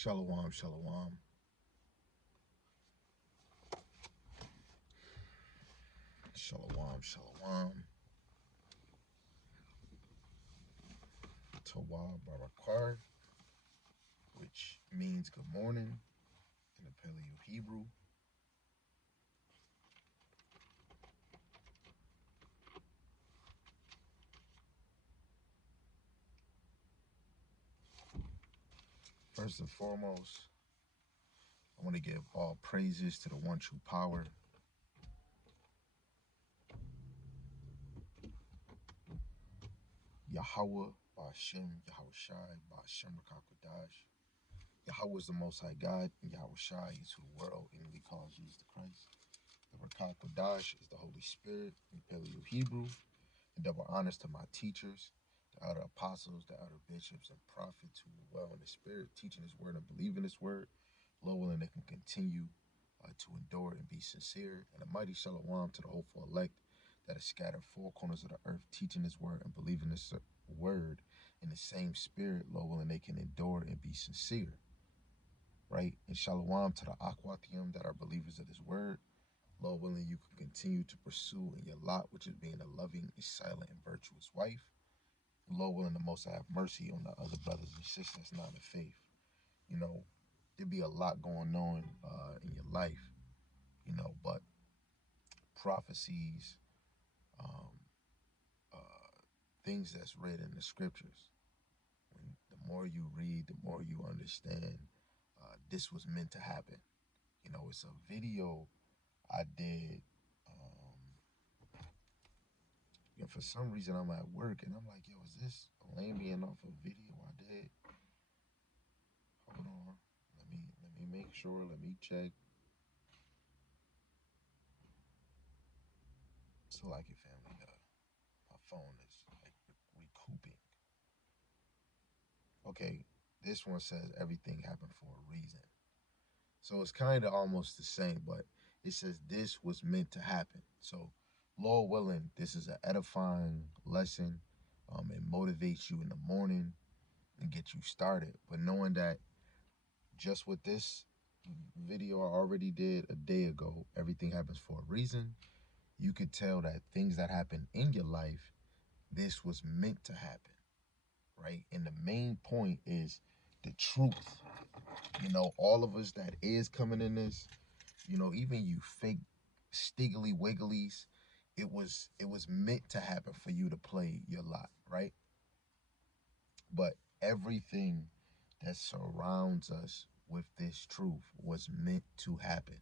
Shalom, shalom. Shalom, shalom. Tawab Barakar, which means good morning in the Paleo Hebrew. First and foremost, I want to give all praises to the one true power. Yahweh, Ba'ashem, Yahweh Shai, Ba'ashem Rakakwadash. Yahweh is the Most High God, and Yahweh Shai is who the world inwardly calls Jesus the Christ. The Rakakwadash is the Holy Spirit in Paleo Hebrew. And double honors to my teachers, the elder apostles, the elder bishops, and prophets who are well in the spirit, teaching his word and believing his word. Lord willing, they can continue to endure and be sincere. And a mighty shalom to the hopeful elect that is scattered four corners of the earth, teaching his word and believing his word in the same spirit. Lord willing, they can endure and be sincere. Right? And shalom to the Akwathium that are believers of his word. Lord willing, you can continue to pursue in your lot, which is being a loving, silent, and virtuous wife. And Lord willing, the Most High have mercy on the other brothers and sisters not in faith. You know, there'd be a lot going on in your life, but prophecies, um, things that's read in the scriptures. The more you read, the more you understand this was meant to happen. It's a video I did. For some reason, I'm at work and I'm like, yo, is this Lambian off a video I did? Hold on. Let me make sure. Let me check. So like your family, my phone is like recouping. Okay, this one says everything happened for a reason. So it's kind of almost the same, but it says this was meant to happen. So Lord willing, this is an edifying lesson. It motivates you in the morning and get you started. But knowing that just with this video I already did a day ago, everything happens for a reason. You could tell that things that happen in your life, this was meant to happen, right? And the main point is the truth. All of us that is coming in this, even you fake stiggly wigglies, it was meant to happen for you to play your lot, right? But everything that surrounds us with this truth was meant to happen,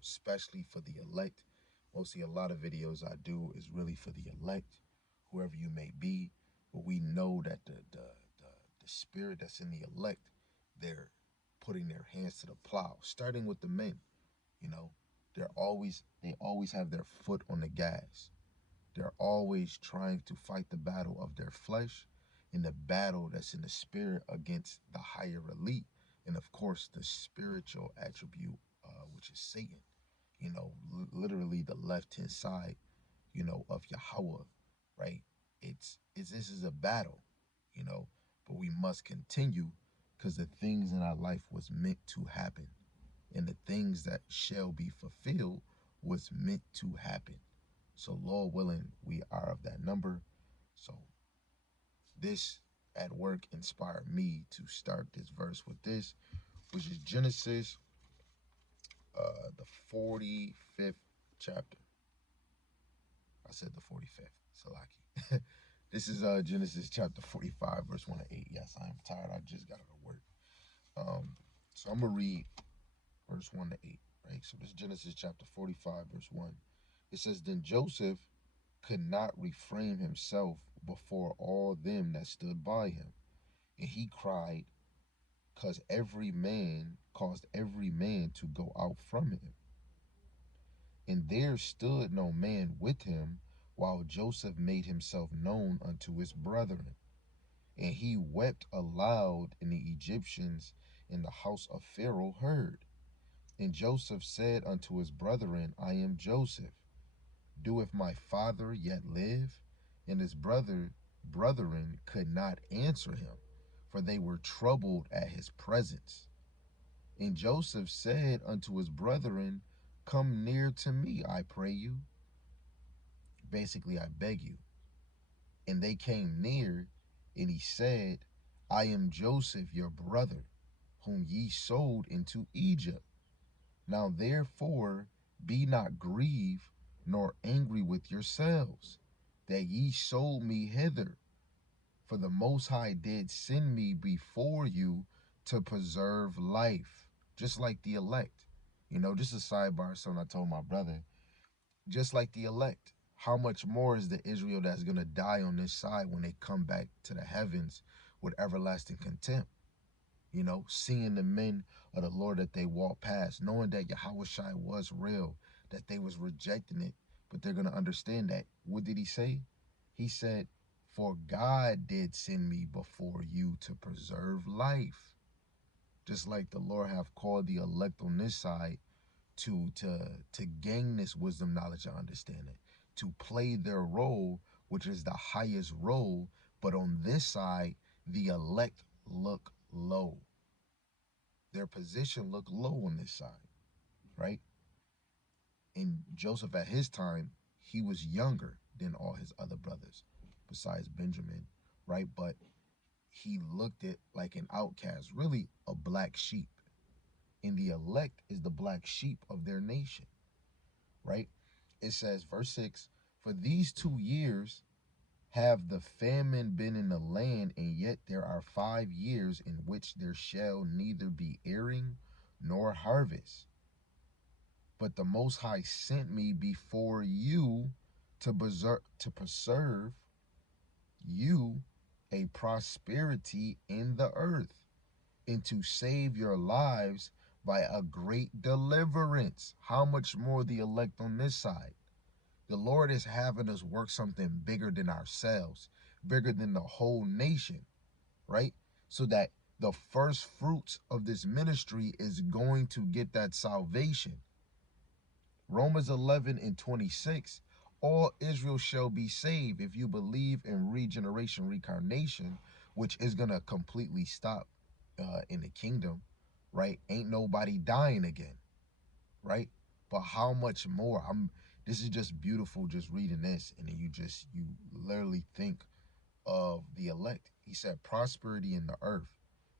especially for the elect. Mostly a lot of videos I do is really for the elect, whoever you may be. But we know that the spirit that's in the elect, they're putting their hands to the plow, starting with the men. You know, they always have their foot on the gas. They're always trying to fight the battle of their flesh in the battle that's in the spirit against the higher elite. And of course, the spiritual attribute, which is Satan, literally the left-hand side, of Yahweh, right? This is a battle, you know, but we must continue because the things in our life was meant to happen. And the things that shall be fulfilled was meant to happen. So Lord willing, we are of that number. So this at work inspired me to start this verse with this, which is Genesis, the 45th chapter. I said the 45th, Salaki. This is Genesis chapter 45, verse 1 to 8. Yes, I am tired. I just got out of work. So I'm going to read verse 1 to 8, right? So this is Genesis chapter 45, verse 1. It says, Then Joseph could not refrain himself before all them that stood by him. And he cried, caused every man to go out from him. And there stood no man with him, while Joseph made himself known unto his brethren. And he wept aloud, and the Egyptians in the house of Pharaoh heard. And Joseph said unto his brethren, I am Joseph. Doeth my father yet live? And his brethren could not answer him, for they were troubled at his presence. And Joseph said unto his brethren, Come near to me, I pray you. Basically, I beg you. And they came near, and he said, I am Joseph, your brother, whom ye sold into Egypt. Now therefore be not grieved, nor angry with yourselves, that ye sold me hither. For the Most High did send me before you to preserve life, just like the elect. Just a sidebar, something I told my brother. Just like the elect, how much more is the Israel that's going to die on this side when they come back to the heavens with everlasting contempt? Seeing the men of the Lord that they walk past, knowing that Yahushua was real, that they was rejecting it, but they're going to understand that. What did he say? He said, for God did send me before you to preserve life. Just like the Lord have called the elect on this side to gain this wisdom, knowledge, and understanding, to play their role, which is the highest role. But on this side, the elect look low. Their position look low on this side, right? And Joseph at his time, he was younger than all his other brothers, besides Benjamin, right? But he looked at like an outcast, really a black sheep. And the elect is the black sheep of their nation, right? It says, verse 6, for these 2 years have the famine been in the land, and yet there are 5 years in which there shall neither be airing nor harvest. But the Most High sent me before you to preserve you a prosperity in the earth, and to save your lives by a great deliverance. How much more the elect on this side? The Lord is having us work something bigger than ourselves, bigger than the whole nation, right? So that the first fruits of this ministry is going to get that salvation. Romans 11:26, all Israel shall be saved if you believe in regeneration, reincarnation, which is going to completely stop in the kingdom, right? Ain't nobody dying again, right? But how much more? This is just beautiful just reading this, and then you literally think of the elect. He said prosperity in the earth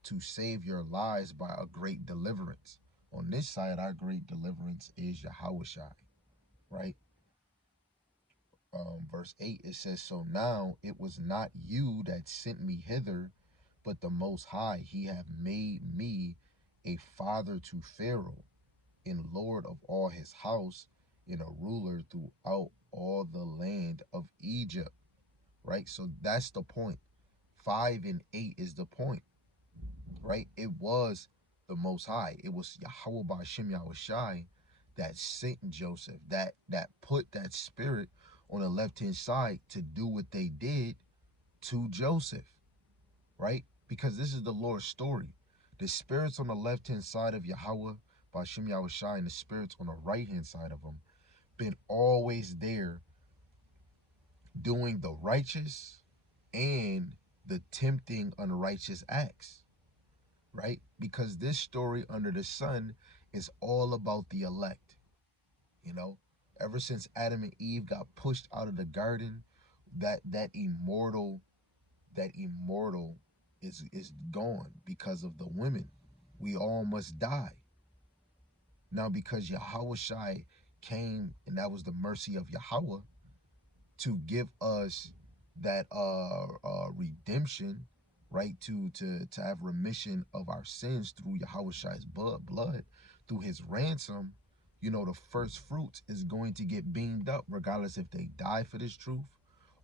to save your lives by a great deliverance. On this side, our great deliverance is Yahushua, right? Verse 8, it says, so now it was not you that sent me hither, but the Most High. He hath made me a father to Pharaoh, and Lord of all his house, and a ruler throughout all the land of Egypt, right? So that's the point. 5 and 8 is the point, right? It was the Most High. It was Yahweh Ba'ashem Yahushai that sent Joseph, that put that spirit on the left-hand side to do what they did to Joseph, right? Because this is the Lord's story. The spirits on the left-hand side of Yahweh Ba'ashem Yahushai and the spirits on the right-hand side of him been always there doing the righteous and the tempting unrighteous acts, right? Because this story under the sun is all about the elect, you know? Ever since Adam and Eve got pushed out of the garden, that immortal is gone because of the women. We all must die. Now because Yahushua came, and that was the mercy of Yahweh, to give us that redemption, right? To have remission of our sins through Yahushua's blood, through his ransom. The first fruits is going to get beamed up, regardless if they die for this truth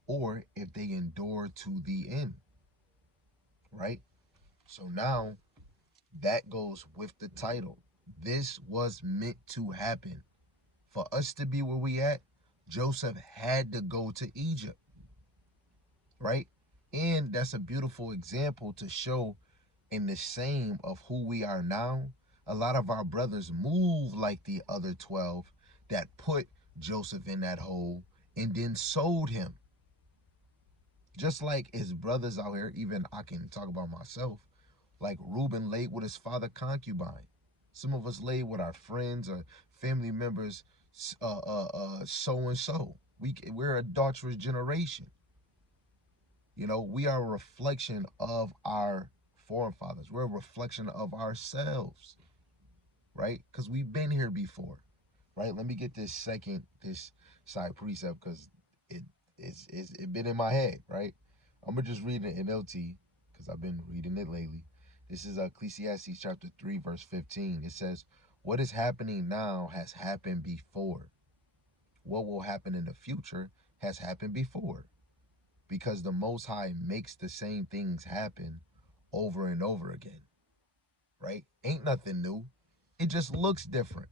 or if they endure to the end, right? So now that goes with the title. This was meant to happen. For us to be where we at, Joseph had to go to Egypt, right? And that's a beautiful example to show in the same of who we are now. A lot of our brothers move like the other 12 that put Joseph in that hole and then sold him. Just like his brothers out here, even I can talk about myself, like Reuben laid with his father concubine. Some of us laid with our friends or family members, so and so. We're adulterous generation. You know, we are a reflection of our forefathers. We're a reflection of ourselves, right? Because we've been here before, right? Let me get this side precept because it it been in my head, right? I'm gonna just read it in NLT because I've been reading it lately. This is Ecclesiastes chapter 3, verse 15. It says, "What is happening now has happened before. What will happen in the future has happened before, because the Most High makes the same things happen over and over again." Right? Ain't nothing new. It just looks different.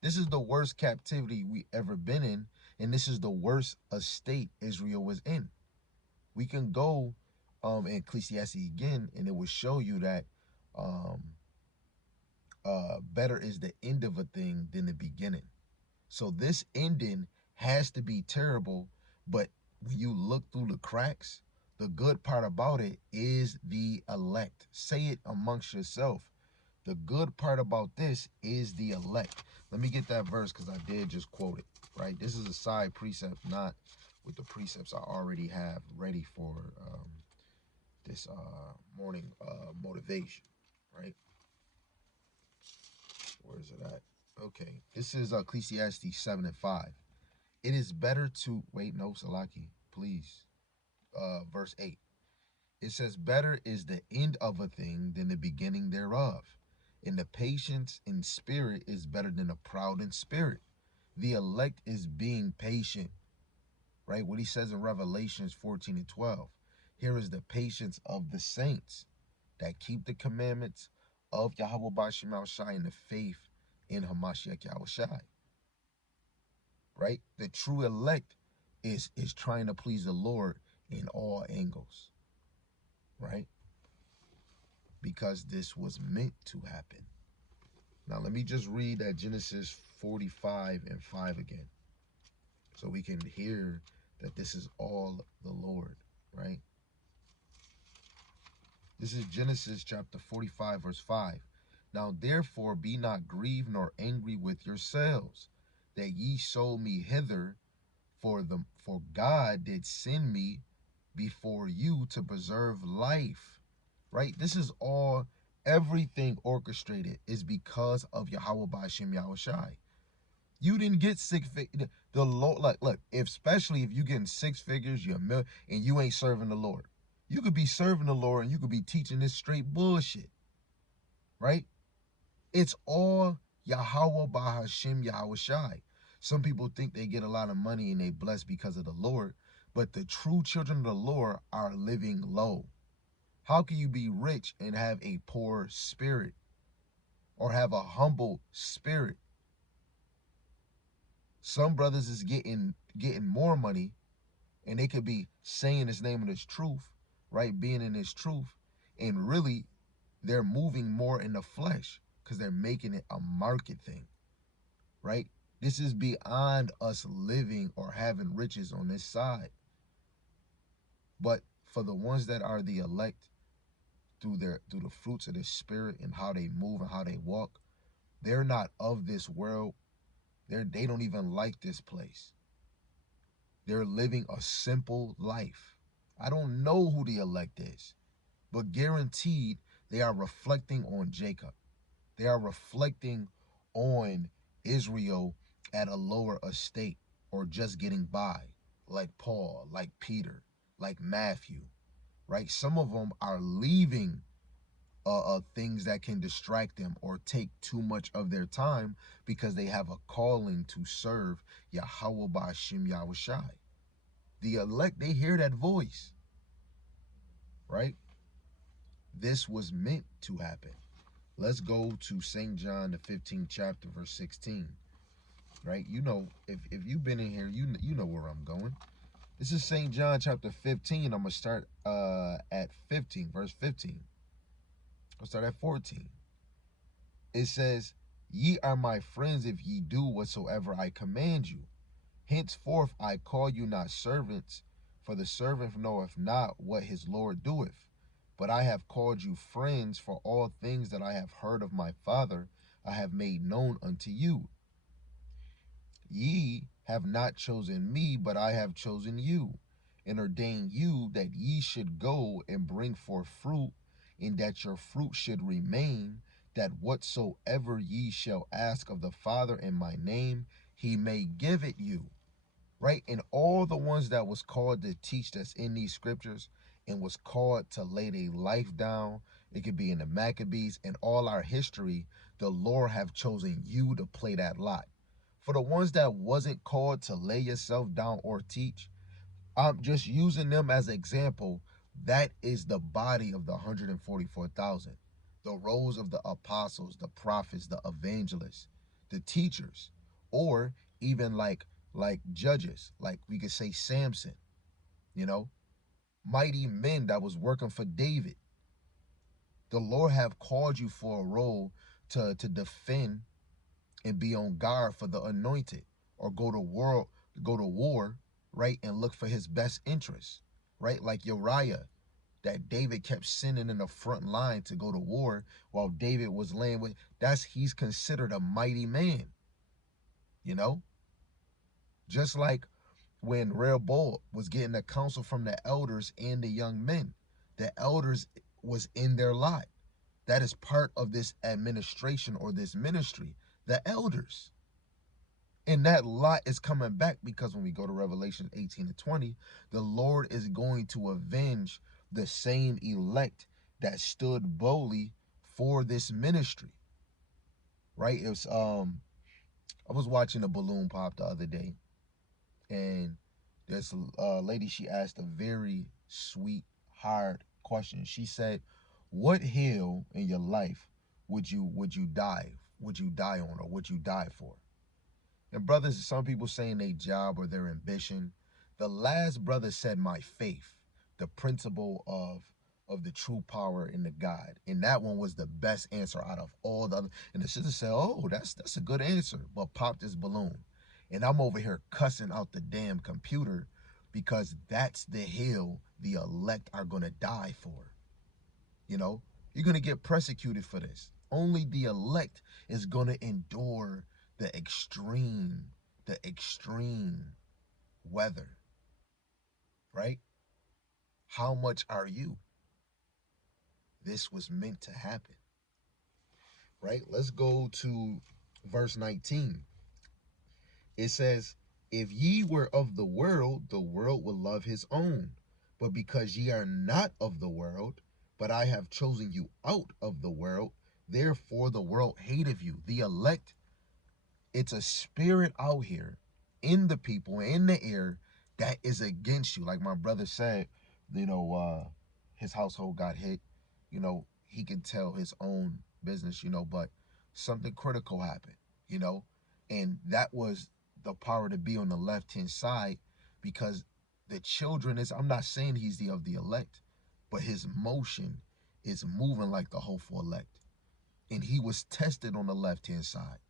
This is the worst captivity we ever been in, and this is the worst estate Israel was in. We can go in Ecclesiastes again, and it will show you that um, better is the end of a thing than the beginning. So this ending has to be terrible, but when you look through the cracks, the good part about it is the elect. Say it amongst yourself. The good part about this is the elect. Let me get that verse because I did just quote it, right? This is a side precept, not with the precepts I already have ready for this morning motivation, right? Where is it at? Okay, this is Ecclesiastes 7 and 5. It is better to wait. No, Salaki, please. Verse 8. It says, "Better is the end of a thing than the beginning thereof. And the patience in spirit is better than the proud in spirit." The elect is being patient, right? What he says in Revelations 14 and 12. Here is the patience of the saints that keep the commandments of Yahweh Bashim Shai and the faith in Hamashiach Yahweh Shai, right? The true elect is trying to please the Lord in all angles, right? Because this was meant to happen. Now let me just read that Genesis 45 and 5 again, so we can hear that this is all the Lord, right? This is Genesis chapter 45, verse 5. "Now therefore be not grieved nor angry with yourselves, that ye sold me hither, for God did send me before you to preserve life." Right? This is all, everything orchestrated is because of Yahweh Ba'ashem Yahweh Shai. You didn't get six figures. The Lord, like, look, especially if you getting six figures, you're and you ain't serving the Lord. You could be serving the Lord and you could be teaching this straight bullshit, right? It's all Yahweh Bahashim Yahweh Shai. Some people think they get a lot of money and they blessed because of the Lord, but the true children of the Lord are living low. How can you be rich and have a poor spirit or have a humble spirit? Some brothers is getting more money and they could be saying his name and his truth, right? Being in his truth, and really they're moving more in the flesh because they're making it a market thing, right? This is beyond us living or having riches on this side. But for the ones that are the elect, through the fruits of the spirit and how they move and how they walk, they're not of this world. They don't even like this place. They're living a simple life. I don't know who the elect is, but guaranteed they are reflecting on Jacob. They are reflecting on Israel at a lower estate or just getting by, like Paul, like Peter, like Matthew, right? Some of them are leaving things that can distract them or take too much of their time because they have a calling to serve Yahweh Ba'ashim Yahweh Shai. The elect, they hear that voice, right? This was meant to happen. Let's go to St. John, the 15th chapter, verse 16, right? You know, if you've been in here, you know where I'm going. This is St. John chapter 15. I'm going to start at 15, verse 15. I'll start at 14. It says, "Ye are my friends if ye do whatsoever I command you. Henceforth I call you not servants, For the servant knoweth not what his Lord doeth. But I have called you friends, for all things that I have heard of my Father I have made known unto you. Ye have not chosen me, but I have chosen you, and ordained you that ye should go and bring forth fruit, and that your fruit should remain, that whatsoever ye shall ask of the Father in my name, he may give it you. Right? And all the ones that was called to teach us in these scriptures and was called to lay their life down, it could be in the Maccabees and all our history, the Lord have chosen you to play that lot. For the ones that wasn't called to lay yourself down or teach, I'm just using them as an example. That is the body of the 144,000. The roles of the apostles, the prophets, the evangelists, the teachers, or even like judges, like we could say Samson, you know, mighty men that was working for David. The Lord have called you for a role to defend and be on guard for the anointed, or go to war, right, and look for his best interests, right? Like Uriah, that David kept sending in the front line to go to war while David was laying with. He's considered a mighty man, you know? Just like when Rehoboam was getting the counsel from the elders and the young men, the elders was in their lot. That is part of this administration or this ministry, the elders. And that lot is coming back, because when we go to Revelation 18 and 20, the Lord is going to avenge the same elect that stood boldly for this ministry. Right? It was I was watching a balloon pop the other day, and this lady, she asked a very sweet, hard question. She said, "What hill in your life would you die on, or would you die for?" And brothers, some people saying their job or their ambition. The last brother said, "My faith, the principle of the true power in the God." And that one was the best answer out of all the other. And the sister said, "Oh, that's a good answer," but popped this balloon. And I'm over here cussing out the damn computer, because that's the hill the elect are gonna die for. You know, you're gonna get persecuted for this. Only the elect is gonna endure the extreme weather, right? How much are you? This was meant to happen, right? Let's go to verse 19. It says, "If ye were of the world would love his own. But because ye are not of the world, but I have chosen you out of the world, therefore the world hateth you." The elect, it's a spirit out here in the people, in the air, that is against you. Like my brother said, his household got hit. He can tell his own business, but something critical happened, you know, and that was the power to be on the left hand side, because the children is, I'm not saying he's of the elect, but his motion is moving like the hopeful elect. And he was tested on the left hand side.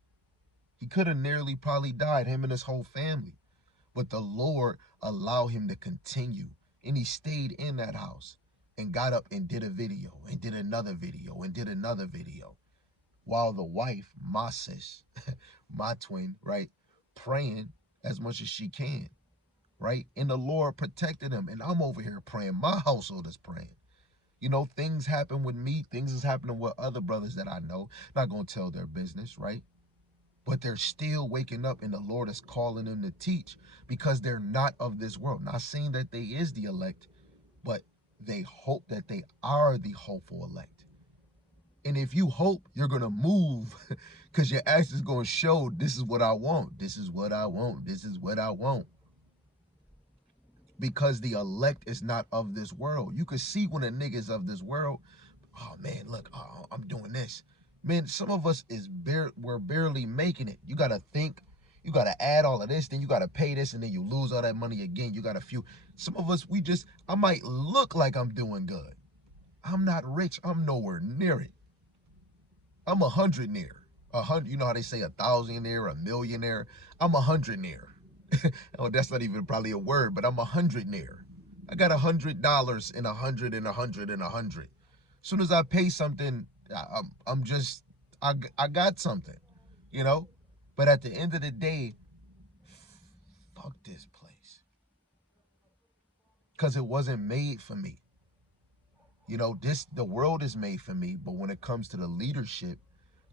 He could have nearly probably died, him and his whole family. But the Lord allowed him to continue. And he stayed in that house and got up and did a video and did another video and did another video. While the wife, my sis, my twin, right, praying as much as she can, right? And the Lord protected him. And I'm over here praying. My household is praying. Things happen with me. Things is happening with other brothers that I know. Not going to tell their business, right? But they're still waking up, and the Lord is calling them to teach, because they're not of this world. Not saying that they is the elect, but they hope that they are the hopeful elect. And if you hope, you're going to move, because your actions going to show, this is what I want. This is what I want. This is what I want. Because the elect is not of this world. You can see when a nigga is of this world, "Oh man, look, I'm doing this." Man, some of us we're barely making it. You gotta think, you gotta add all of this, then you gotta pay this, and then you lose all that money again. You got a few. Some of us, I might look like I'm doing good. I'm not rich. I'm nowhere near it. I'm 100 near. 100. You know how they say 1,000 near, a millionaire. I'm 100 near. Oh, that's not even probably a word, but I'm 100 near. I got $100 and 100 and 100 and 100. As soon as I pay something, I'm just, I got something, you know? But at the end of the day, fuck this place. Because it wasn't made for me. You know, the world is made for me, but when it comes to the leadership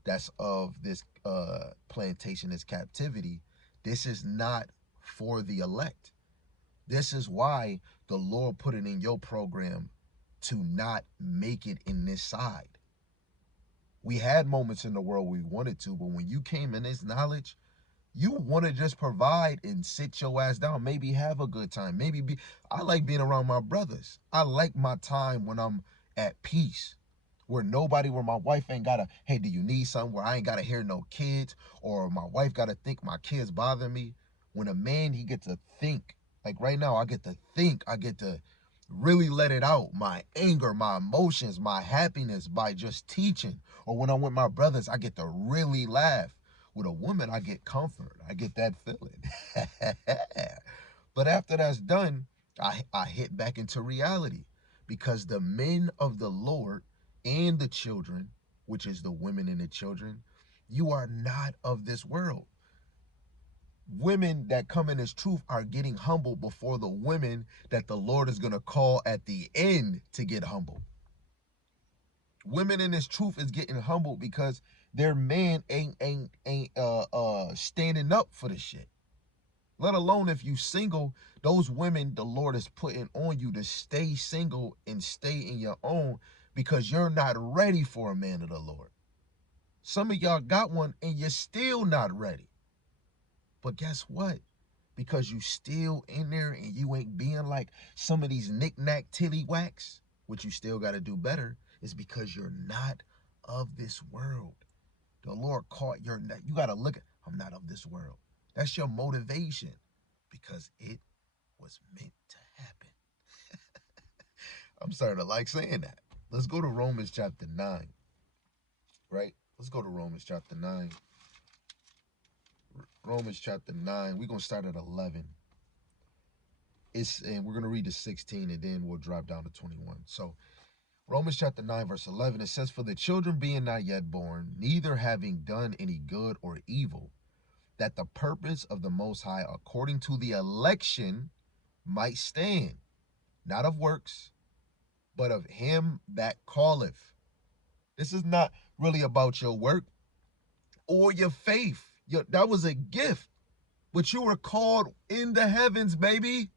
that's of this plantation, this captivity, this is not for the elect. This is why the Lord put it in your program to not make it in this side. We had moments in the world we wanted to, but when you came in this knowledge, you want to just provide and sit your ass down, maybe have a good time, maybe be. I like being around my brothers. I like my time when I'm at peace, where my wife ain't gotta, hey, do you need something? Where I ain't gotta hear no kids, or my wife gotta think my kids bother me. When a man, he gets to think, like right now, I get to think, I get to really let it out, my anger, my emotions, my happiness by just teaching. Or when I'm with my brothers, I get to really laugh. With a woman, I get comfort. I get that feeling. But after that's done, I hit back into reality, because the men of the Lord and the children, which is the women and the children, you are not of this world. Women that come in as truth are getting humbled before the women that the Lord is going to call at the end to get humbled. Women in this truth is getting humbled because their man ain't standing up for the shit. Let alone if you single, those women the Lord is putting on you to stay single and stay in your own, because you're not ready for a man of the Lord. Some of y'all got one and you're still not ready. But guess what? Because you still in there and you ain't being like some of these knick-knack tiddlywhacks, which you still got to do better, is because you're not of this world. The Lord caught your neck. You got to look at, I'm not of this world. That's your motivation, because it was meant to happen. I'm starting to like saying that. Let's go to Romans chapter 9, right? Let's go to Romans chapter 9. Romans chapter 9. We're going to start at 11. And we're going to read to 16, and then we'll drop down to 21. So Romans chapter 9, verse 11, it says, for the children being not yet born, neither having done any good or evil, that the purpose of the Most High according to the election might stand, not of works, but of him that calleth. This is not really about your work or your faith. That was a gift, but you were called in the heavens, baby.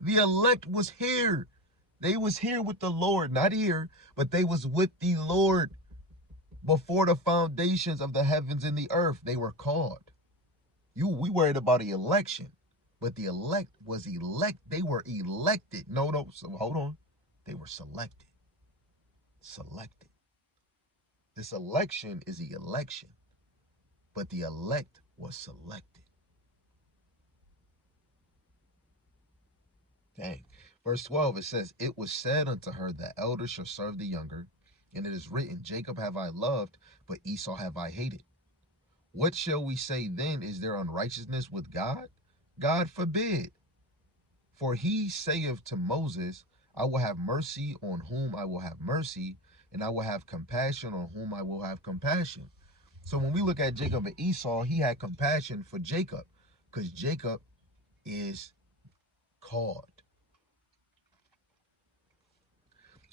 The elect was here. They was here with the Lord, not here, but they was with the Lord before the foundations of the heavens and the earth. They were called. We worried about the election, but the elect was elect. They were elected. No, so hold on. They were selected. Selected. This election is the election, but the elect was selected. Dang. Verse 12, it says, it was said unto her, the elder shall serve the younger, and it is written, Jacob have I loved, but Esau have I hated. What shall we say then? Is there unrighteousness with God? God forbid. For he saith to Moses, I will have mercy on whom I will have mercy, and I will have compassion on whom I will have compassion. So when we look at Jacob and Esau, he had compassion for Jacob, because Jacob is called.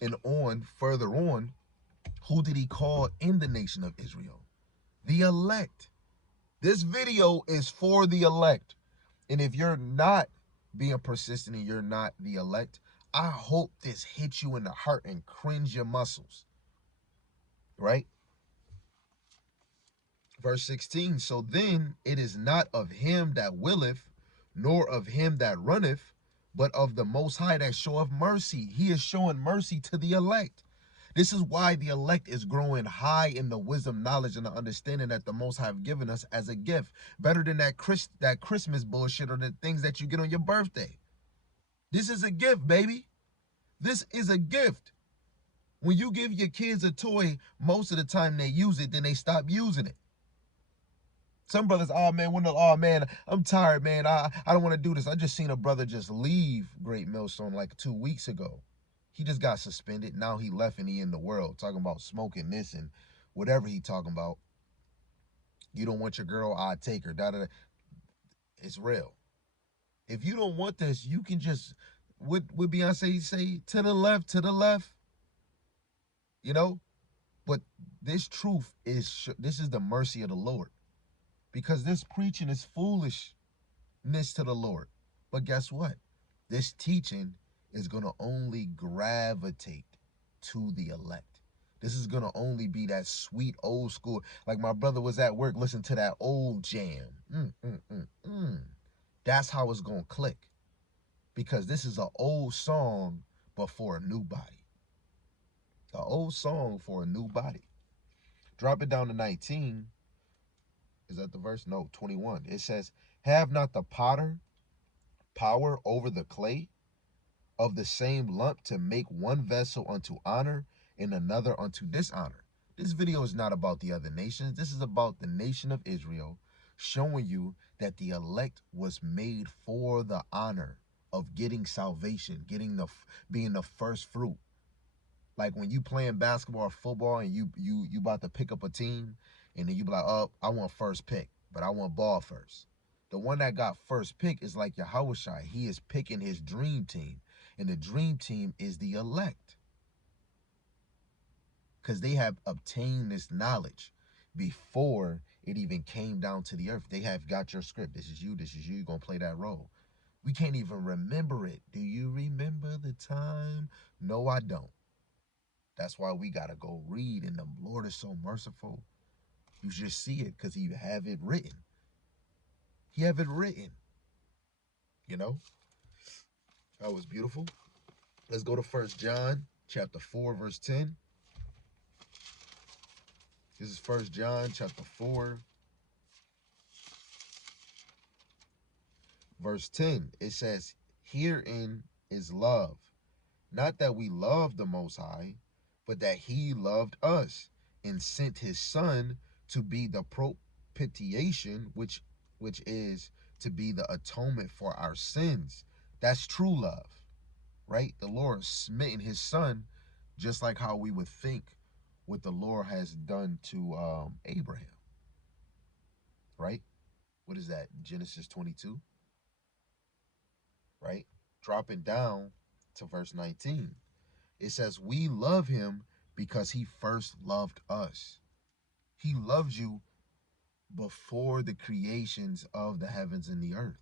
And further on, who did he call in the nation of Israel? The elect. This video is for the elect. And if you're not being persistent and you're not the elect, I hope this hits you in the heart and cringe your muscles. Right? Verse 16, so then it is not of him that willeth, nor of him that runneth, but of the Most High that showeth mercy. He is showing mercy to the elect. This is why the elect is growing high in the wisdom, knowledge, and the understanding that the Most High have given us as a gift. Better than that Christmas bullshit or the things that you get on your birthday. This is a gift, baby. This is a gift. When you give your kids a toy, most of the time they use it, then they stop using it. Some brothers, oh man, oh man, I'm tired, man. I don't want to do this. I just seen a brother just leave Great Millstone like 2 weeks ago. He just got suspended. Now he left and he in the world talking about smoking this and whatever he talking about. You don't want your girl, I take her. Da, da, da. It's real. If you don't want this, you can just what Beyonce say, to the left, to the left. You know, but this truth is this is the mercy of the Lord, because this preaching is foolishness to the Lord. But guess what? This teaching is going to only gravitate to the elect. This is going to only be that sweet old school. Like my brother was at work, listen to that old jam. That's how it's going to click. Because this is an old song, but for a new body. An old song for a new body. Drop it down to 19. Is that the verse? No, 21. It says, have not the potter power over the clay of the same lump to make one vessel unto honor and another unto dishonor? This video is not about the other nations. This is about the nation of Israel, showing you that the elect was made for the honor of getting salvation, being the first fruit. Like when you playing basketball or football and you about to pick up a team, and then you be like, oh, I want first pick, but I want ball first. The one that got first pick is like Yahushua. He is picking his dream team, and the dream team is the elect, because they have obtained this knowledge before it even came down to the earth. They have got your script. This is you. You're going to play that role. We can't even remember it. Do you remember the time? No, I don't. That's why we got to go read, and the Lord is so merciful. You just see it because he have it written. He have it written. You know? That was beautiful. Let's go to 1 John chapter 4, verse 10. This is 1 John chapter 4, verse 10. It says, herein is love, not that we love the Most High, but that he loved us and sent his Son to be the propitiation, which is to be the atonement for our sins. That's true love, right? The Lord smitten his Son, just like how we would think what the Lord has done to Abraham, right? What is that? Genesis 22, right? Dropping down to verse 19. It says, we love him because he first loved us. He loved you before the creations of the heavens and the earth.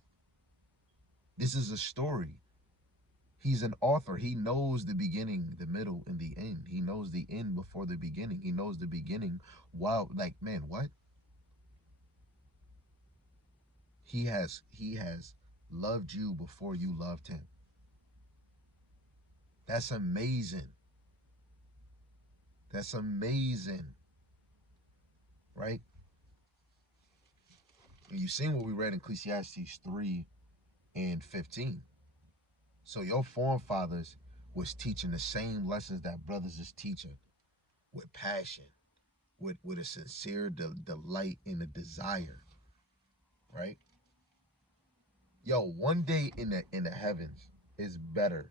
This is a story. He's an author. He knows the beginning, the middle, and the end. He knows the end before the beginning. He knows the beginning. Wow, like, man, what? He has loved you before you loved him. That's amazing. That's amazing. Right? And you seen what we read in Ecclesiastes 3 and 15. So your forefathers was teaching the same lessons that brothers is teaching, with passion, with a sincere delight and a desire, right? Yo, one day in the heavens is better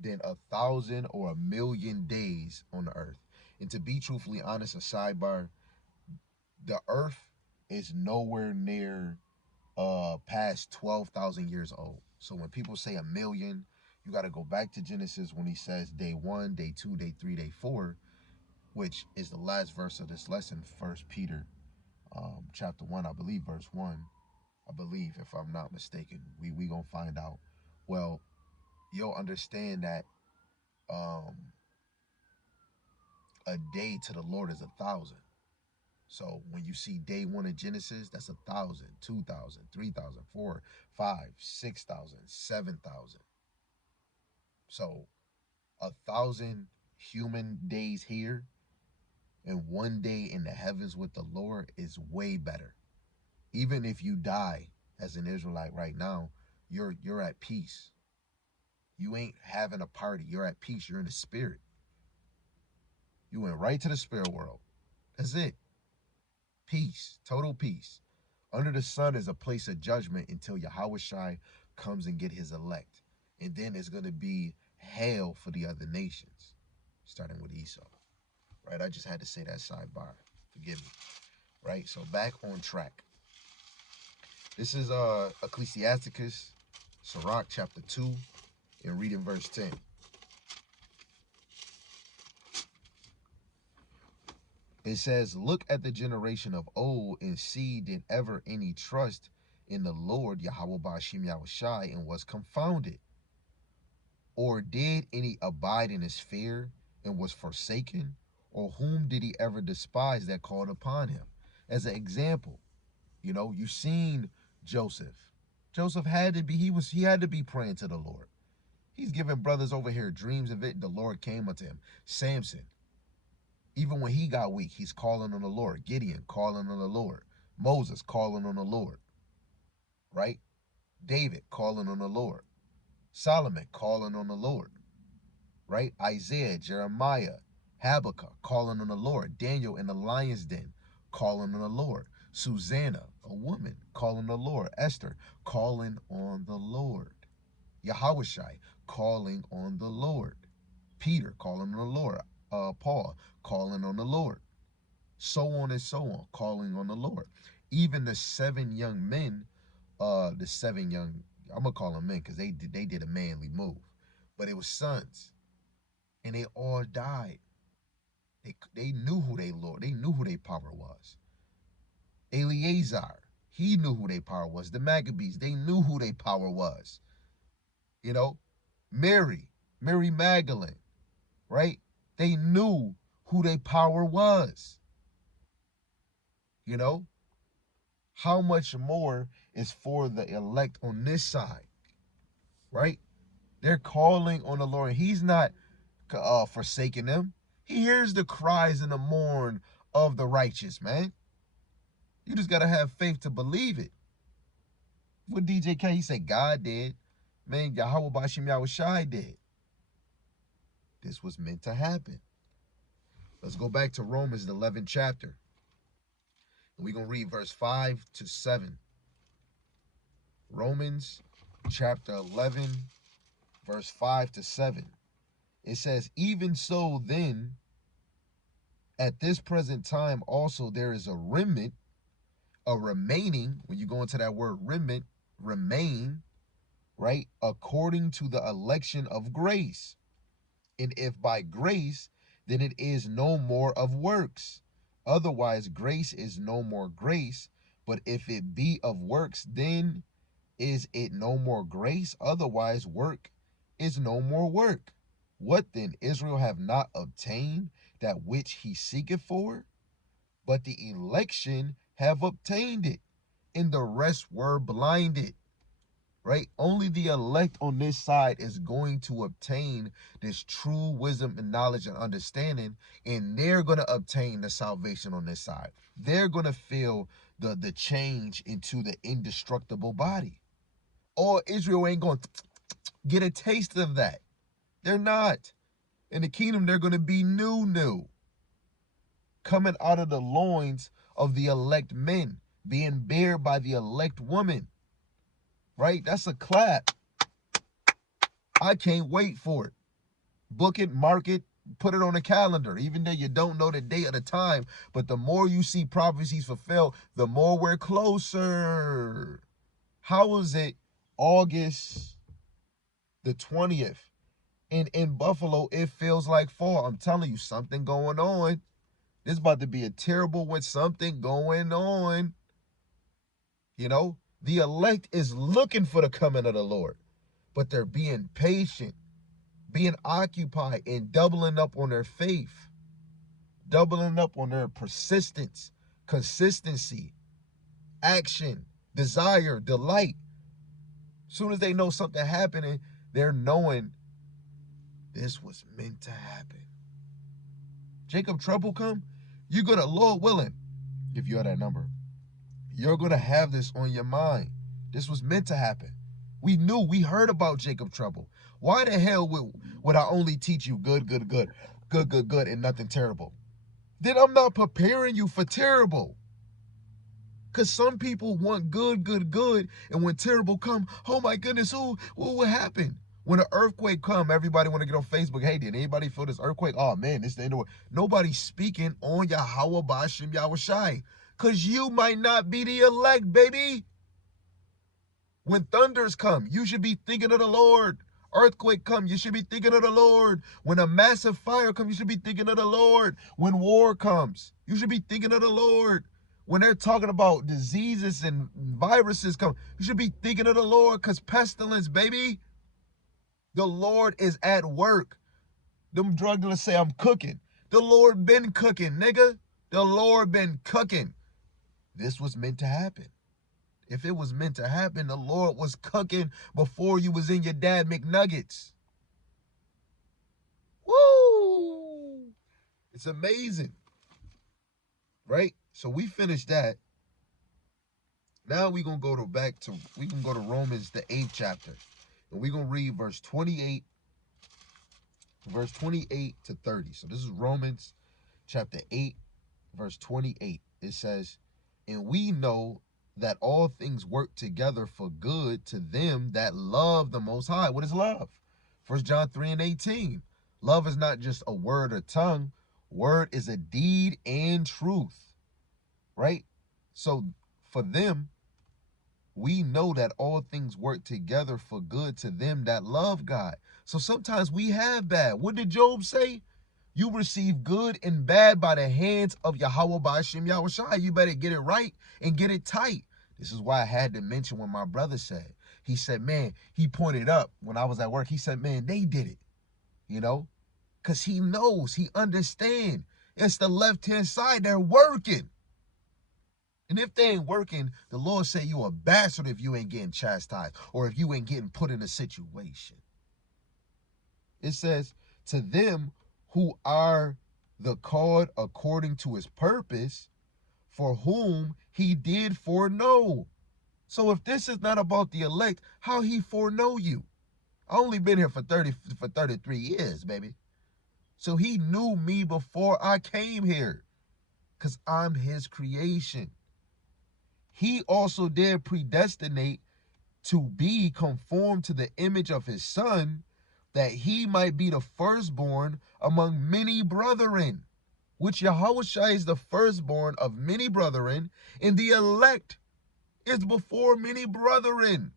than 1,000 or 1,000,000 days on the earth. And to be truthfully honest, a sidebar, the earth is nowhere near past 12,000 years old. So when people say 1,000,000, you got to go back to Genesis when he says day 1, day 2, day 3, day 4, which is the last verse of this lesson, 1 Peter chapter 1, I believe verse 1. I believe, if I'm not mistaken. We gonna find out. Well, you'll understand that a day to the Lord is 1,000. So when you see day 1 of Genesis, that's 1,000, 2,000, 3,000, 4, 5, 6,000, 7,000. So 1,000 human days here and 1 day in the heavens with the Lord is way better. Even if you die as an Israelite right now, you're at peace. You ain't having a party. You're at peace. You're in the spirit. You went right to the spirit world. That's it. Peace, total peace. Under the sun is a place of judgment until Yahushua comes and get his elect. And then it's going to be hell for the other nations, starting with Esau. Right? I just had to say that sidebar. Forgive me. Right? So back on track. This is Ecclesiasticus, Sirach chapter 2, and reading verse 10. It says, look at the generation of old and see, did ever any trust in the Lord Yahweh Ba'ashim Yahushai and was confounded? Or did any abide in his fear and was forsaken? Or whom did he ever despise that called upon him? As an example, you know, you've seen Joseph. Joseph had to be, he had to be praying to the Lord. He's giving brothers over here dreams of it. The Lord came unto him. Samson, even when he got weak, he's calling on the Lord. Gideon calling on the Lord. Moses calling on the Lord. Right? David calling on the Lord. Solomon calling on the Lord. Right? Isaiah, Jeremiah, Habakkuk calling on the Lord. Daniel in the lion's den calling on the Lord. Susanna, a woman, calling on the Lord. Esther calling on the Lord. Yahushai calling on the Lord. Peter calling on the Lord. Paul calling on the Lord. So on and so on, calling on the Lord. Even the 7 young men, I'm gonna call them men because they did a manly move, but it was sons, and they all died. They knew who they Lord, they knew who their power was. Eleazar, he knew who their power was. The Maccabees, they knew who their power was. You know, Mary Magdalene, right? They knew who their power was. You know, how much more is for the elect on this side, right? They're calling on the Lord. He's not forsaking them. He hears the cries and the mourn of the righteous, man. You just got to have faith to believe it. What DJ K, he said God did. Man, Yahweh Ba'ashim Yahushai did. This was meant to happen. Let's go back to Romans, the 11th chapter. And we're going to read verse 5 to 7. Romans chapter 11, verse 5 to 7. It says, even so then, at this present time also there is a remnant, a remaining, when you go into that word remnant, remain, right, according to the election of grace. And if by grace, then it is no more of works. Otherwise, grace is no more grace. But if it be of works, then is it no more grace? Otherwise, work is no more work. What then? Israel have not obtained that which he seeketh for? But the election have obtained it, and the rest were blinded. Right? Only the elect on this side is going to obtain this true wisdom and knowledge and understanding, and they're going to obtain the salvation on this side. They're going to feel the change into the indestructible body. Or Israel ain't going to get a taste of that. They're not. In the kingdom, they're going to be new. Coming out of the loins of the elect men, being bared by the elect woman. Right? That's a clap. I can't wait for it. Book it, mark it, put it on the calendar, even though you don't know the date or the time. But the more you see prophecies fulfilled, the more we're closer. How was it August the 20th? And in Buffalo, it feels like fall. I'm telling you, something going on. This is about to be a terrible with something going on. You know, the elect is looking for the coming of the Lord, but they're being patient, being occupied, and doubling up on their faith, doubling up on their persistence, consistency, action, desire, delight. As soon as they know something happening, they're knowing this was meant to happen. Jacob trouble come, you're going to, Lord willing, if you have that number, you're going to have this on your mind. This was meant to happen. We heard about Jacob trouble. Why the hell would I only teach you good, and nothing terrible? Then I'm not preparing you for terrible. Because some people want good, good, good. And when terrible come, oh my goodness, what happened? When an earthquake come, everybody want to get on Facebook. Hey, did anybody feel this earthquake? Oh man, this the end of the world. Nobody's speaking on Yahweh Ba'ashem Yahushai. Because you might not be the elect, baby. When thunders come, you should be thinking of the Lord. Earthquake come, you should be thinking of the Lord. When a massive fire comes, you should be thinking of the Lord. When war comes, you should be thinking of the Lord. When they're talking about diseases and viruses come, you should be thinking of the Lord, because pestilence, baby. The Lord is at work. Them drug dealers say I'm cooking. The Lord been cooking, nigga. The Lord been cooking. This was meant to happen. If it was meant to happen, the Lord was cooking before you was in your dad McNuggets. Woo! It's amazing. Right? So we finished that. Now we can go to Romans, the 8th chapter. And we're going to read verse 28 to 30. So this is Romans chapter 8, verse 28. It says, and we know that all things work together for good to them that love the Most High. What is love? 1 John 3 and 18. Love is not just a word or tongue. Word is a deed and truth. Right? So for them, we know that all things work together for good to them that love God. So sometimes we have bad. What did Job say? You receive good and bad by the hands of Yahweh Ba'ashem Yahushai. You better get it right and get it tight. This is why I had to mention what my brother said. He said, man, he pointed up when I was at work. He said, man, they did it, you know, because he knows, he understands. It's the left-hand side. They're working. And if they ain't working, the Lord say you a bastard if you ain't getting chastised or if you ain't getting put in a situation. It says, to them who are the called according to his purpose, for whom he did foreknow. So if this is not about the elect, how he foreknow you? I only been here for 33 years, baby. So he knew me before I came here, because I'm his creation. He also did predestinate to be conformed to the image of his son, that he might be the firstborn among many brethren, which Yahushua is the firstborn of many brethren, and the elect is before many brethren.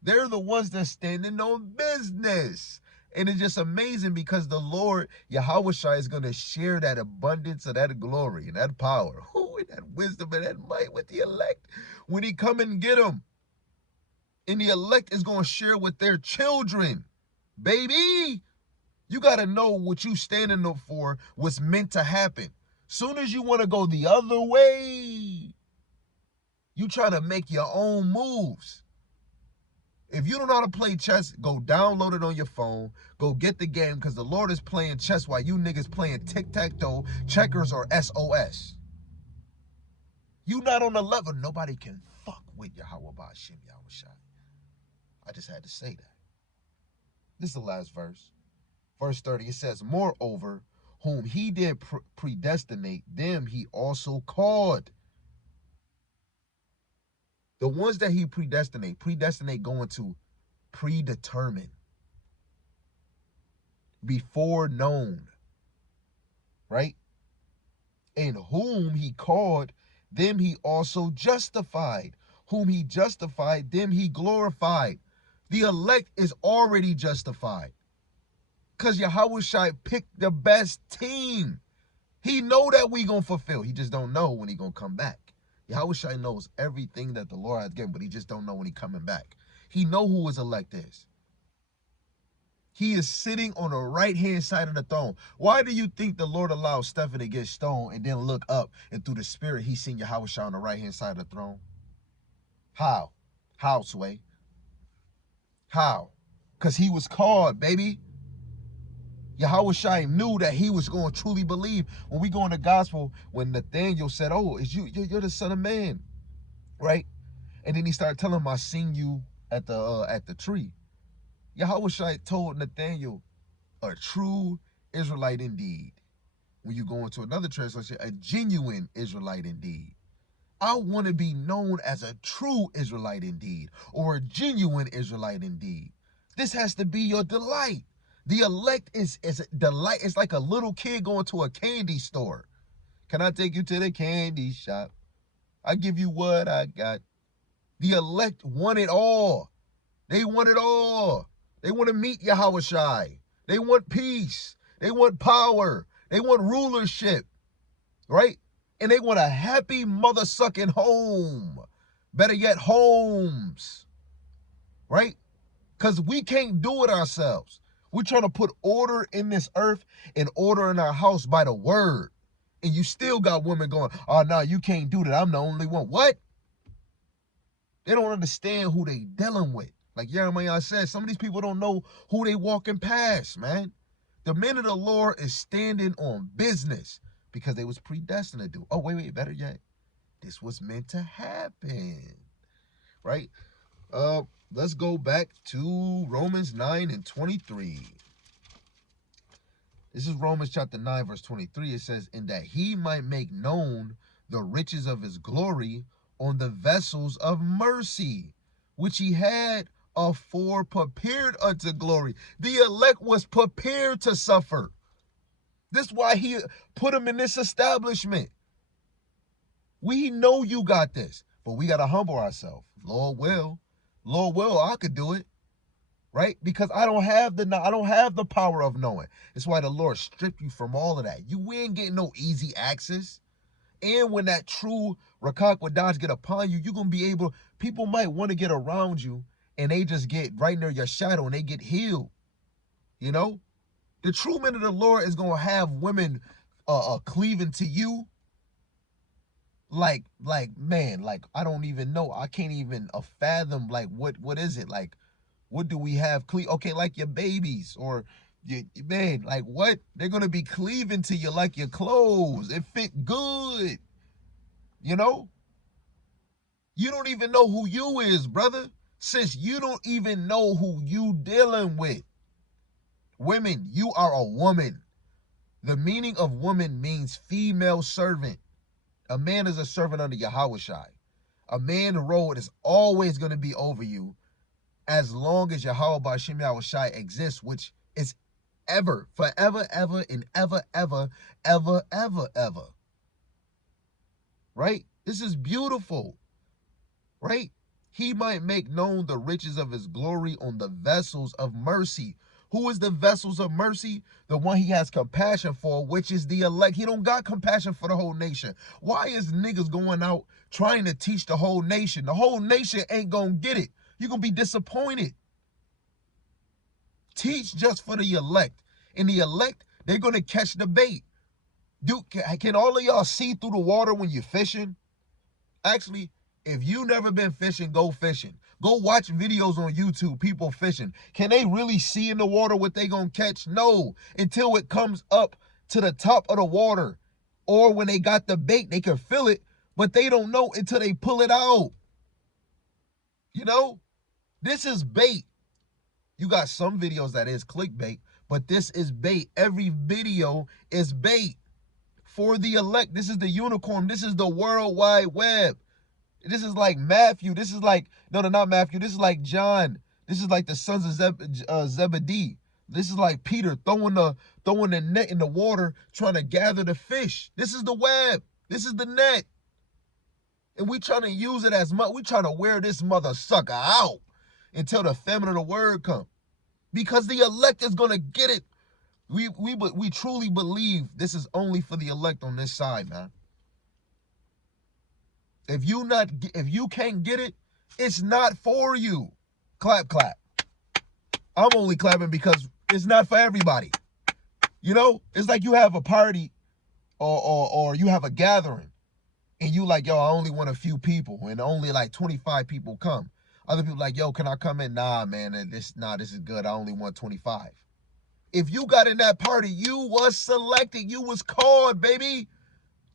They're the ones that's standing on business. And it's just amazing because the Lord, Yahushua, is going to share that abundance of that glory and that power, and that wisdom and that might with the elect when he come and get them. And the elect is going to share with their children. Baby, you got to know what you standing up for, what's meant to happen. Soon as you want to go the other way, you try to make your own moves. If you don't know how to play chess, go download it on your phone. Go get the game, because the Lord is playing chess while you niggas playing tic-tac-toe, checkers, or SOS. You not on the level. Nobody can fuck with Yahweh Ba'ashem Yahushai. I just had to say that. This is the last verse. Verse 30, it says, moreover, whom he did predestinate, them he also called. The ones that he predestinate going to predetermine, before known, right? And whom he called, them he also justified. Whom he justified, them he glorified. The elect is already justified, because Yahushua picked the best team. He know that we gonna fulfill. He just don't know when he gonna come back. Yahushua knows everything that the Lord has given, but he just don't know when he coming back. He know who his elect is. He is sitting on the right-hand side of the throne. Why do you think the Lord allowed Stephen to get stoned and then look up and through the spirit he seen Yahushua on the right-hand side of the throne? How? How, Sway? How? Because he was called, baby. Yahushua knew that he was going to truly believe. When we go in the gospel, when Nathaniel said, oh, you're the Son of Man, right? And then he started telling him, I seen you at the tree. Yahushua told Nathaniel, a true Israelite indeed. When you go into another translation, a genuine Israelite indeed. I want to be known as a true Israelite indeed, or a genuine Israelite indeed. This has to be your delight. The elect is a delight. It's like a little kid going to a candy store. Can I take you to the candy shop? I give you what I got. The elect want it all. They want it all. They want to meet Yahweh Shai. They want peace. They want power. They want rulership, right? And they want a happy mother-sucking home. Better yet, homes, right? Because we can't do it ourselves. We're trying to put order in this earth and order in our house by the word. And you still got women going, oh, no, you can't do that. I'm the only one. What? They don't understand who they dealing with. Like Jeremiah said, some of these people don't know who they walking past, man. The men of the Lord is standing on business because they was predestined to do. Oh, wait, better yet. This was meant to happen, right? Let's go back to Romans 9:23. This is Romans chapter 9, verse 23. It says, "In that he might make known the riches of his glory on the vessels of mercy, which he had afore prepared unto glory." The elect was prepared to suffer. This is why he put them in this establishment. We know you got this, but we got to humble ourselves. Lord will, I could do it, right? Because I don't have the power of knowing. That's why the Lord stripped you from all of that. We ain't getting no easy access. And when that true Rakak Wadaj get upon you, you're going to be able, people might want to get around you and they just get right near your shadow and they get healed. You know? The true men of the Lord is going to have women cleaving to you. Like, man, like, I don't even know. I can't even fathom, like, what is it? Like, what do we have? Okay, like your babies or your man, like what? They're going to be cleaving to you like your clothes. It fit good. You know? You don't even know who you is, brother. Since you don't even know who you dealing with. Women, you are a woman. The meaning of woman means female servant. A man is a servant under Yahweh Shai. A man's role is always going to be over you as long as Yahweh Ba'ashem Yahweh Shai exists, which is ever, forever, ever, and ever, ever, ever, ever, ever. Right? This is beautiful. Right? He might make known the riches of his glory on the vessels of mercy. Who is the vessels of mercy? The one he has compassion for, which is the elect. He don't got compassion for the whole nation. Why is niggas going out trying to teach the whole nation? The whole nation ain't gonna get it. You're gonna be disappointed. Teach just for the elect. And the elect, they're gonna catch the bait. Dude, can all of y'all see through the water when you're fishing? Actually, if you never been fishing, go fishing. Go watch videos on YouTube, people fishing. Can they really see in the water what they gonna catch? No, until it comes up to the top of the water. Or when they got the bait, they can feel it, but they don't know until they pull it out. You know, this is bait. You got some videos that is clickbait, but this is bait. Every video is bait for the elect. This is the unicorn. This is the World Wide Web. This is like Matthew. This is like, no, not Matthew. This is like John. This is like the sons of Zebedee. This is like Peter throwing the net in the water, trying to gather the fish. This is the web. This is the net. And we trying to use it as much. We trying to wear this mother sucker out until the famine of the word come. Because the elect is going to get it. We truly believe this is only for the elect on this side, man. If you can't get it, it's not for you. Clap, clap. I'm only clapping because it's not for everybody. You know, it's like you have a party or you have a gathering and you like, yo, I only want a few people and only like 25 people come. Other people like, yo, can I come in? Nah, man, this is good. I only want 25. If you got in that party, you was selected. You was called, baby.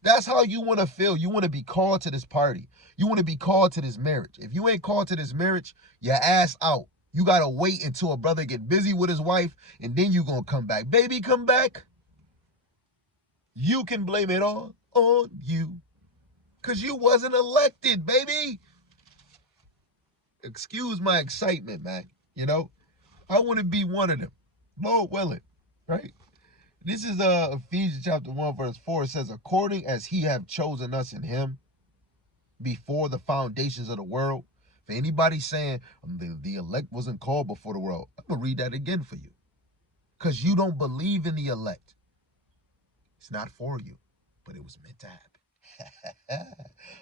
That's how you want to feel. You want to be called to this party. You want to be called to this marriage. If you ain't called to this marriage, your ass out. You got to wait until a brother get busy with his wife, and then you going to come back. Baby, come back. You can blame it all on you. Because you wasn't elected, baby. Excuse my excitement, man. You know, I want to be one of them. Lord willing, right? This is Ephesians chapter 1, verse 4. It says, according as he have chosen us in him before the foundations of the world. For anybody saying the elect wasn't called before the world, I'm going to read that again for you. Because you don't believe in the elect. It's not for you, but it was meant to happen.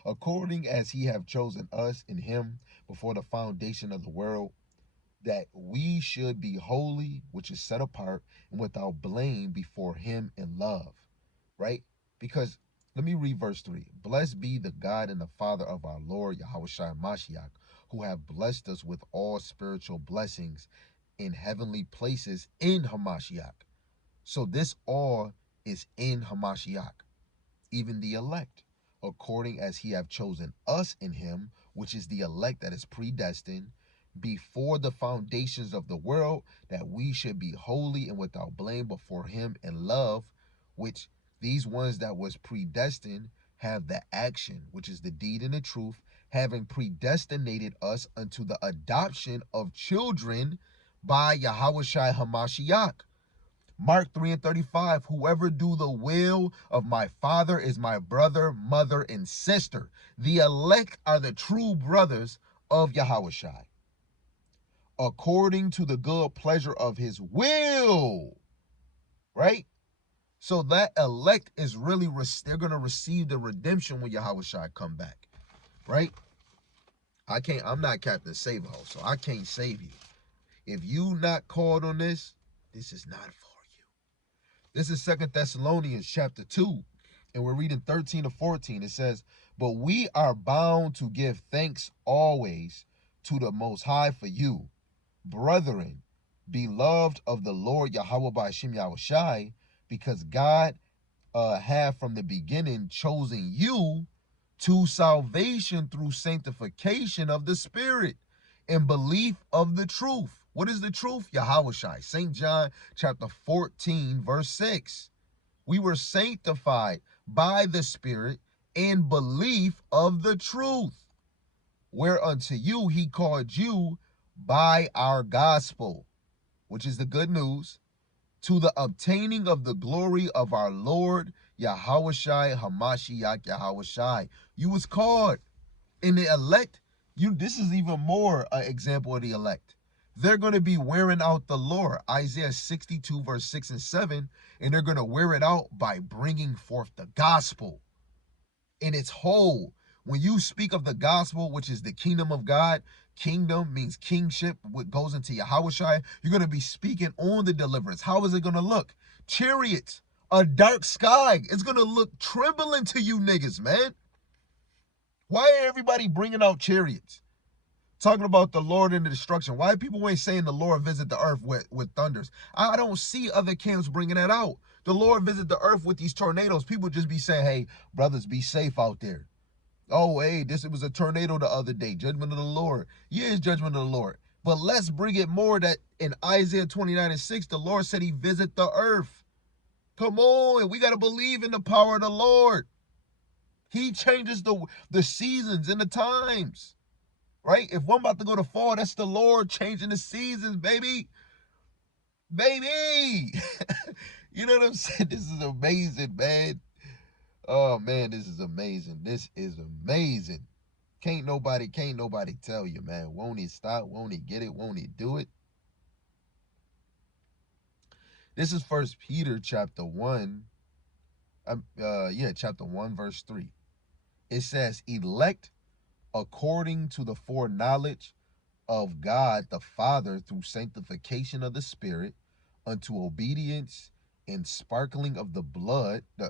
According as he have chosen us in him before the foundation of the world, that we should be holy, which is set apart, and without blame before him in love, right? Because, let me read verse 3. Blessed be the God and the Father of our Lord, Yahushua Mashiach, who have blessed us with all spiritual blessings in heavenly places in Hamashiach. So this all is in Hamashiach, even the elect, according as he have chosen us in him, which is the elect that is predestined, before the foundations of the world, that we should be holy and without blame before him in love, which these ones that was predestined have the action, which is the deed and the truth, having predestinated us unto the adoption of children by Yahushua Hamashiach. Mark 3:35, whoever do the will of my Father is my brother, mother, and sister. The elect are the true brothers of Yahushua, according to the good pleasure of his will, right? So that elect is really, they're going to receive the redemption when Yahushua come back, right? I'm not Captain Save-A-Ho, so I can't save you. If you not called on this, this is not for you. This is 2 Thessalonians chapter 2, and we're reading 13 to 14. It says, but we are bound to give thanks always to the Most High for you, brethren, beloved of the Lord Yahweh by Hashem Yahushai, because God have from the beginning chosen you to salvation through sanctification of the Spirit and belief of the truth. What is the truth? Yahushai. St. John chapter 14, verse 6. We were sanctified by the Spirit and belief of the truth, whereunto you he called you by our gospel, which is the good news, to the obtaining of the glory of our Lord Yahushai Hamashiach Yahushai. You was called in the elect. This is even more an example of the elect. They're going to be wearing out the lore, Isaiah 62 verse 6 and 7, and they're going to wear it out by bringing forth the gospel in its whole. When you speak of the gospel, which is the kingdom of God, kingdom means kingship, what goes into Yahushua, you're going to be speaking on the deliverance. How is it going to look? Chariots, a dark sky. It's going to look trembling to you niggas, man. Why are everybody bringing out chariots? Talking about the Lord and the destruction. Why people ain't saying the Lord visit the earth with thunders? I don't see other camps bringing that out. The Lord visit the earth with these tornadoes. People just be saying, hey, brothers, be safe out there. Oh, hey, it was a tornado the other day. Judgment of the Lord. Yeah, it's judgment of the Lord. But let's bring it more that in Isaiah 29 and 6, the Lord said he visit the earth. Come on, we got to believe in the power of the Lord. He changes the seasons and the times. Right? If one about to go to fall, that's the Lord changing the seasons, baby. Baby. You know what I'm saying? This is amazing, man. Oh, man, this is amazing. This is amazing. Can't nobody tell you, man. Won't he stop? Won't he get it? Won't he do it? This is 1 Peter chapter 1. Chapter 1, verse 3. It says, elect according to the foreknowledge of God the Father through sanctification of the Spirit unto obedience and sparkling of the blood, the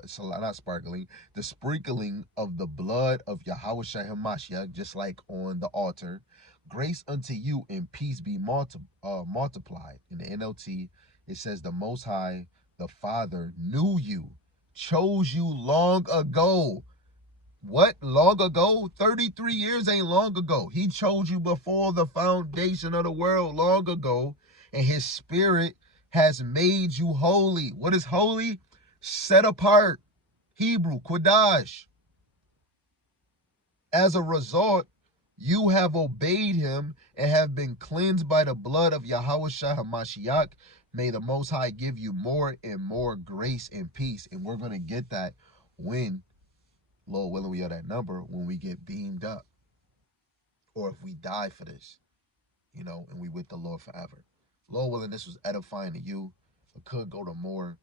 sprinkling of the blood of Yahushua Hamashiach, just like on the altar. Grace unto you and peace be multiplied. In the NLT, it says the Most High, the Father, knew you, chose you long ago. What? Long ago? 33 years ain't long ago. He chose you before the foundation of the world long ago, and his Spirit has made you holy. What is holy? Set apart. Hebrew, Kodash. As a result, you have obeyed him and have been cleansed by the blood of Yahweh Shai HaMashiach. May the Most High give you more and more grace and peace. And we're going to get that when, Lord willing, we are that number, when we get beamed up. Or if we die for this, and we with the Lord forever. Lord willing, this was edifying to you. I could go to more.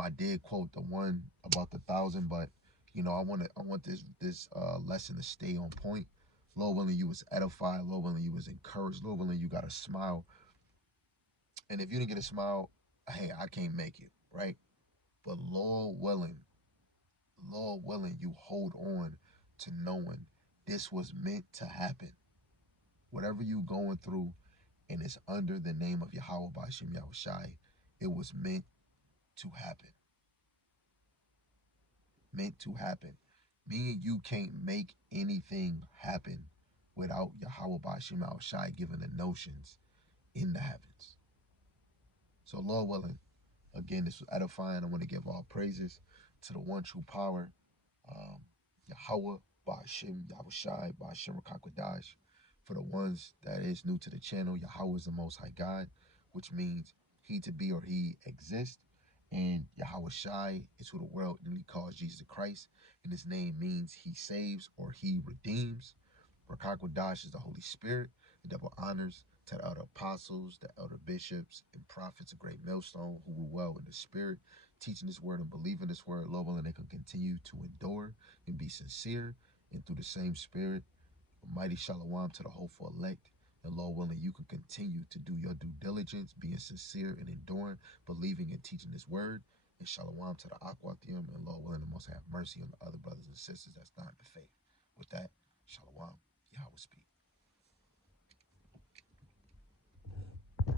I did quote the one about the 1,000, but I want this lesson to stay on point. Lord willing, you was edified. Lord willing, you was encouraged. Lord willing, you got a smile. And if you didn't get a smile, hey, I can't make it, right? But Lord willing, you hold on to knowing this was meant to happen. Whatever you going through, and it's under the name of Yahweh Ba'ashem Yahushai, it was meant to happen. Meant to happen. Me and you can't make anything happen without Yahweh Ba'ashem Yahushai giving the notions in the heavens. So Lord willing, again, this was edifying. I want to give all praises to the one true power, Yahweh Ba'ashem Yahushai Ba'ashem Rakakwadash. For the ones that is new to the channel, Yahweh is the Most High God, which means he to be or he exists. And Yahweh Shai is who the world really calls Jesus Christ. And his name means he saves or he redeems. Rakakwadash is the Holy Spirit. The double honors to the elder apostles, the elder bishops, and prophets of Great Millstone who were well in the spirit, teaching this word and believing this word, Lord willing, they can continue to endure and be sincere. And through the same spirit, mighty shalom to the hopeful elect. And Lord willing, you can continue to do your due diligence, being sincere and enduring, believing and teaching this word. And shalom to the Aquathium. And Lord willing, the Most have mercy on the other brothers and sisters that's not in the faith. With that, shalom. Yahweh speak.